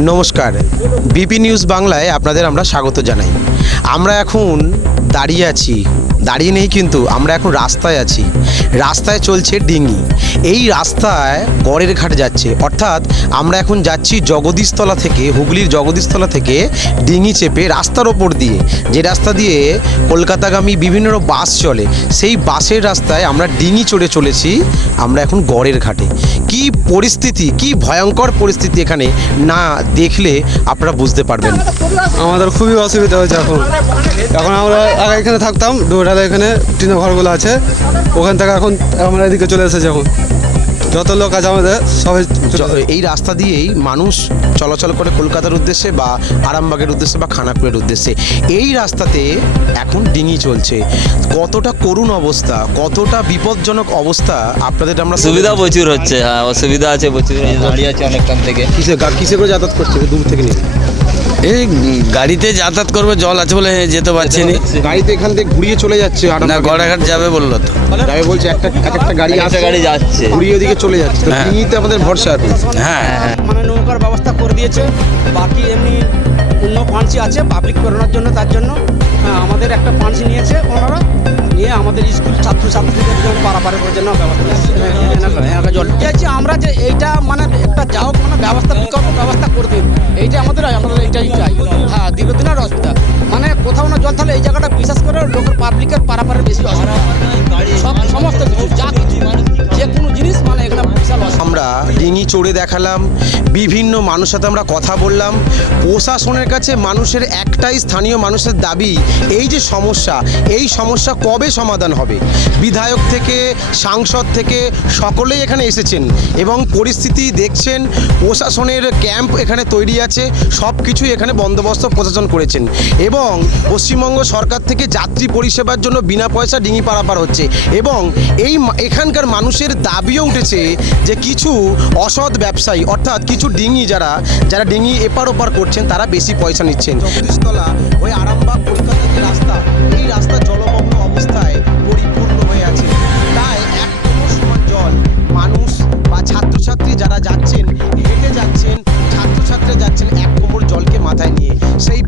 নমস্কার। BP news বাংলায় আপনাদের আমরা স্বাগত জানাই। আমরা এখন দাঁড়িয়ে আছি দাঁড়িয়ে নেই কিন্তু, আমরা এখন রাস্তায় আছি। রাস্তায় চলছে ডিঙি। এই রাস্তায় গড়ের ঘাট যাচ্ছে। অর্থাৎ আমরা এখন যাচ্ছি জগদীশতলা থেকে, হুগলির জগদীশতলা থেকে ডিঙি চেপে রাস্তার ওপর দিয়ে। যে রাস্তা দিয়ে কলকাতাগামী বিভিন্ন বাস চলে, সেই বাসের রাস্তায় আমরা ডিঙি চড়ে চলেছি, আমরা এখন গড়ের ঘাটে। কি পরিস্থিতি, কি ভয়ঙ্কর পরিস্থিতি এখানে না দেখলে আপনারা বুঝতে পারবেন আমাদের খুবই অসুবিধা হয়েছে এখন। এখন আমরা আগে এখানে থাকতাম ডোটালে এখানে টিনের ঘরগুলো আছে। ওখান থেকে এখন আমরা এদিকে চলে এসেছি এখন। যত লোক আছে আমাদের সবাই এই রাস্তা দিয়েই মানুষ চলাচল করে কলকাতার উদ্দেশ্যে বা আরামবাগের উদ্দেশ্যে বা খানাকুলের উদ্দেশ্যে। এই রাস্তাতে এখন ডিঙি চলছে। কতটা করুণ অবস্থা কতটা বিপজ্জনক অবস্থা আপনাদের আমরা সুবিধা প্রচুর হচ্ছে হ্যাঁ অসুবিধা আছে প্রচুর দাঁড়িয়ে আছে অনেকক্ষণ থেকে। কিসে কিসে করে যাতায়াত করছে? দূর থেকে নিয়ে। এই গাড়িতে যাতায়াত করবে জল আছে বলে যেতে পারছি নি। গাড়িতে এখান থেকে ঘুরিয়ে চলে যাচ্ছে না। গড়াঘাট যাবে বলল তো। যাবে বলছে একটা একটা গাড়ি আসছে গাড়ি যাচ্ছে। ঘুরিয়ে ওদিকে চলে যাচ্ছে। তো হ্যাঁ। আমাদের ভরসা হ্যাঁ। মানে নৌকার ব্যবস্থা করে দিয়েছে বাকি এমনি অন্য পাঞ্চি আছে পাবলিক বেরোনোর জন্য তার জন্য। হ্যাঁ, আমাদের একটা পাঞ্চি নিয়েছে ওনারা নিয়ে আমাদের স্কুল ছাত্রছাত্রীদের জন্য পারাপারের জন্য ব্যবস্থা এনারা জল আমরা যে এইটা মানে একটা যা হোক মানে ব্যবস্থা বিকল্প ব্যবস্থা তাহলে এই জায়গাটা বিশেষ করে লোকের পাবলিকের পারাপারের বেশি অসুবিধা সব সমস্ত কিছু যা কিছু, যে কোনো জিনিস মানে এখানে বিশাল অসুবিধা আমরা ডিঙি চড়ে দেখালাম, বিভিন্ন মানুষের সাথে আমরা কথা বললাম। প্রশাসনের কাছে মানুষের একটাই স্থানীয় মানুষের দাবি, এই যে সমস্যা, এই সমস্যা কবে সমাধান হবে? বিধায়ক থেকে, সাংসদ থেকে সকলেই এখানে এসেছেন এবং পরিস্থিতি দেখছেন, প্রশাসনের ক্যাম্প এখানে তৈরি আছে সব কিছুই এখানে বন্দোবস্ত প্রশাসন করেছেন এবং পশ্চিমবঙ্গ সরকার থেকে যাত্রী পরিষেবার জন্য বিনা পয়সা ডিঙি পারাপার হচ্ছে এবং এই এখানকার মানুষের দাবিও উঠেছে যে কিছু অসৎ ব্যবসায়ী, অর্থাৎ কিছু ডিঙি যারা যারা ডিঙি এপার ওপার করছেন, তারা বেশি পয়সা নিচ্ছেন। জগদীশতলা ওই আরামবাগ কলকাতা যে রাস্তা, এই রাস্তা জলমগ্ন অবস্থায় পরিপূর্ণ হয়ে আছে। তাই এক সময় জল, মানুষ বা ছাত্রছাত্রী যারা যাচ্ছেন, হেঁটে যাচ্ছেন ছাত্রছাত্রী যাচ্ছেন এক কোমর জলকে মাথায় নিয়ে। সেই